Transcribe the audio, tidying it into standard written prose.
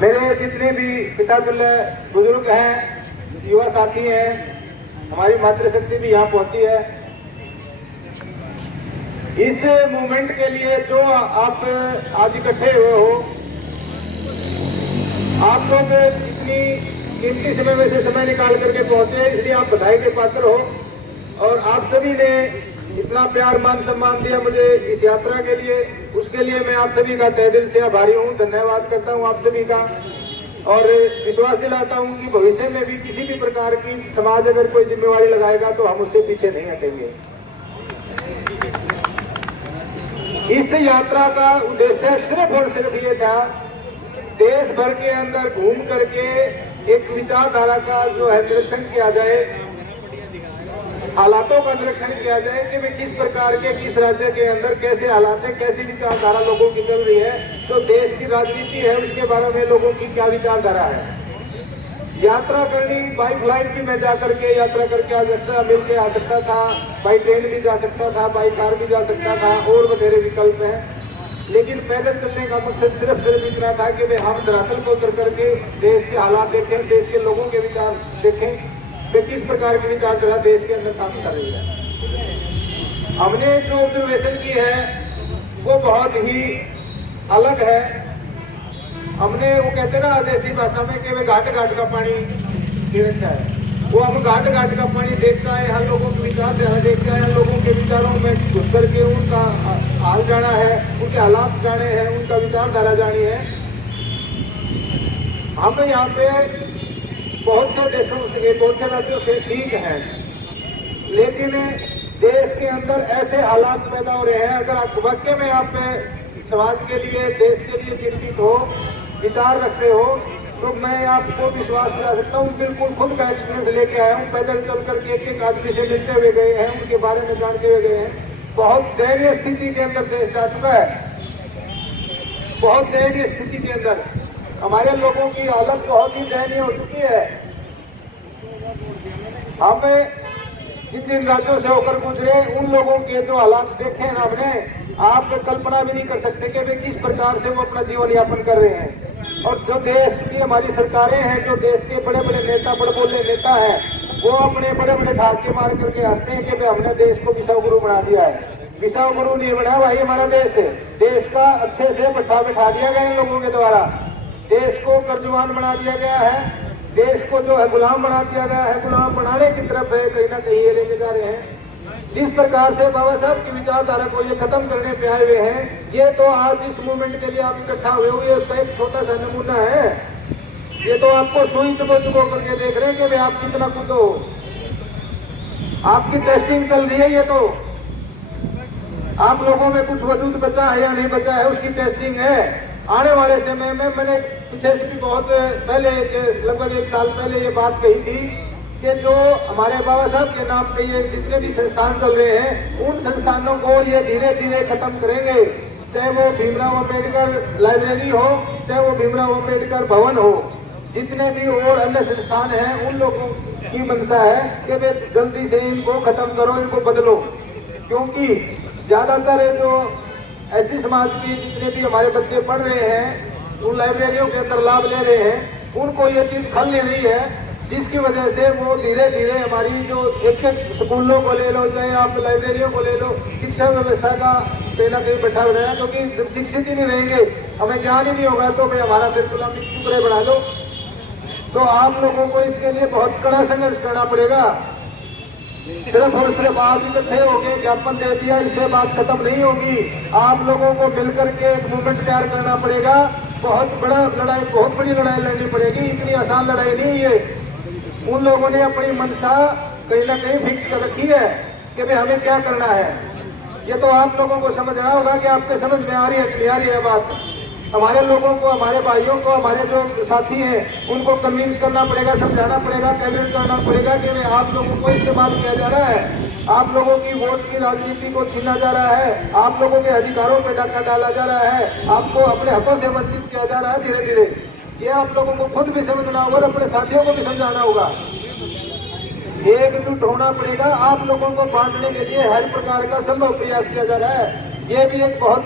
मेरे जितने भी पितातुल्य बुजुर्ग हैं, युवा साथी हैं, हमारी मातृशक्ति भी यहाँ पहुंची है। इस मूवमेंट के लिए जो आप आज इकट्ठे हुए हो, आप लोग इतनी कीमती समय में से समय निकाल करके पहुंचे, इसलिए आप बधाई के पात्र हो। और आप सभी ने इतना प्यार मान सम्मान दिया मुझे इस यात्रा के लिए, उसके लिए मैं आप सभी का तहे दिल से आभारी हूँ, धन्यवाद करता हूँ आप सभी का। और विश्वास दिलाता हूँ कि भविष्य में भी किसी भी प्रकार की समाज अगर कोई जिम्मेवारी लगाएगा तो हम उससे पीछे नहीं हटेंगे। इस यात्रा का उद्देश्य सिर्फ और सिर्फ ये था, देश भर के अंदर घूम करके एक विचारधारा का जो है निरीक्षण किया जाए, हालातों का निरीक्षण किया जाए कि वे किस प्रकार के, किस राज्य के अंदर कैसे हालात है, कैसी विचारधारा लोगों की चल रही है, तो देश की राजनीति है उसके बारे में लोगों की क्या विचारधारा है। यात्रा करनी बाई फ्लाइट भी मैं जा करके यात्रा करके आ सकता, मिल के आ सकता था, बाई ट्रेन भी जा सकता था, बाई कार भी जा सकता था, और बथेरे विकल्प हैं। लेकिन पैदल चलने का मकसद सिर्फ इतना था कि वे हम धरातल को उतर करके देश के हालात देखें, देश के लोगों के विचार देखें, वे किस प्रकार की विचारधारा देश के अंदर काम कर रही है। हमने जो ऑब्जर्वेशन की है वो बहुत ही अलग है। हमने वो कहते हैं ना देसी भाषा में कि वे घाट घाट का पानी गिरता है, वो हम घाट घाट का पानी देखता है, हर लोगों के विचार देखता है, हर लोगों के विचारों में घुस करके उनका हाल जाना है, उनके हालात जाने हैं, उनका विचारधारा जानी है। हम यहाँ पे बहुत से देशों से, बहुत से राज्यों से ठीक है, लेकिन देश के अंदर ऐसे हालात पैदा हो रहे हैं, अगर आप वाकई में आप समाज के लिए, देश के लिए चिंतित हो, विचार रखते हो, तो मैं आपको विश्वास दिला सकता हूँ, बिल्कुल खुद का एक्सपीरियंस लेके आया हूँ। पैदल चल करके एक आदमी से मिलते हुए गए हैं, उनके बारे में जानते हुए गए हैं। बहुत दयनीय स्थिति के अंदर देश जा चुका है, बहुत दयनीय स्थिति के अंदर हमारे लोगों की हालत बहुत ही दयनीय हो चुकी है। हमें जिन जिन राज्यों से होकर गुजरे, उन लोगों के जो हालात देखे हैं हमने, आप कल्पना भी नहीं कर सकते कि वे किस प्रकार से वो अपना जीवन यापन कर रहे हैं। और जो देश की हमारी सरकारें हैं, जो देश के बड़े बड़े नेता, बड़े बोले नेता हैं, वो अपने बड़े बड़े ढाके मार करके हंसते हैं कि हमने देश को विश्व गुरु बना दिया है। विश्व गुरु नहीं बना भाई, हमारा देश है। देश का अच्छे से बैठा दिया गया इन लोगों के द्वारा, देश को कर्जवान बना दिया गया है, देश को जो है गुलाम बना दिया गया है, गुलाम बनाने की तरफ है कहीं ना कहीं ये लेके जा रहे हैं। जिस प्रकार से बाबा साहब की विचारधारा को ये खत्म करने पे आए हुए हैं, ये तो आज इस मूवमेंट के लिए आप इकट्ठा हुए हुए, उसका एक छोटा सा नमूना है। ये तो आपको सुई चुको करके देख रहे हैं कि भाई आप कितना कूदो, आपकी टेस्टिंग चल रही है। ये तो आप लोगों में कुछ वजूद बचा है या नहीं बचा है, उसकी टेस्टिंग है। आने वाले समय में मैंने पीछे से भी बहुत पहले, लगभग 1 साल पहले ये बात कही थी कि जो हमारे बाबा साहब के नाम पे ये जितने भी संस्थान चल रहे हैं, उन संस्थानों को ये धीरे धीरे खत्म करेंगे। चाहे वो भीमराव अंबेडकर लाइब्रेरी हो, चाहे वो भीमराव अंबेडकर भवन हो, जितने भी और अन्य संस्थान हैं, उन लोगों की मंशा है कि वे जल्दी से इनको खत्म करो, इनको बदलो। क्योंकि ज्यादातर जो ऐसी समाज की जितने भी हमारे बच्चे पढ़ रहे हैं, उन लाइब्रेरियों के अंदर लाभ ले रहे हैं, उनको ये चीज खल नहीं रही है, जिसकी वजह से वो धीरे धीरे हमारी जो एक स्कूलों को ले लो, चाहे आप लाइब्रेरियों को ले लो, शिक्षा व्यवस्था का कहीं ना कहीं बैठा हुआ है। क्योंकि जब शिक्षित ही नहीं रहेंगे, हमें ज्ञान ही नहीं होगा, तो भाई हमारा बिल्कुल हम टुकड़े बना लो। तो आप लोगों को इसके लिए बहुत कड़ा संघर्ष करना पड़ेगा। सिर्फ और सिर्फ आज इकट्ठे हो गए, ज्ञापन दे दिया, इससे बात खत्म नहीं होगी। आप लोगों को मिलकर के एक मूवमेंट तैयार करना पड़ेगा। बहुत बड़ा लड़ाई, बहुत बड़ी लड़ाई लड़नी पड़ेगी, इतनी आसान लड़ाई नहीं है। उन लोगों ने अपनी मंशा कहीं ना कहीं फिक्स कर रखी है कि भाई हमें क्या करना है। ये तो आप लोगों को समझना होगा कि आपके समझ में आ रही है, क्लियर है बात। हमारे लोगों को, हमारे भाइयों को, हमारे जो साथी हैं, उनको कन्विंस करना पड़ेगा, समझाना पड़ेगा, कैबिनेट करना पड़ेगा कि भाई आप लोगों को इस्तेमाल किया जा रहा है, आप लोगों की वोट की राजनीति को छीना जा रहा है, आप लोगों के अधिकारों पर डाका डाला जा रहा है, आपको अपने हकों से वंचित किया जा रहा है धीरे धीरे। ये आप लोगों को खुद भी समझना होगा और अपने साथियों को भी समझाना होगा। एकजुट होना पड़ेगा। आप लोगों को बांटने के लिए हर प्रकार का संभव प्रयास किया जा रहा है। ये भी एक बहुत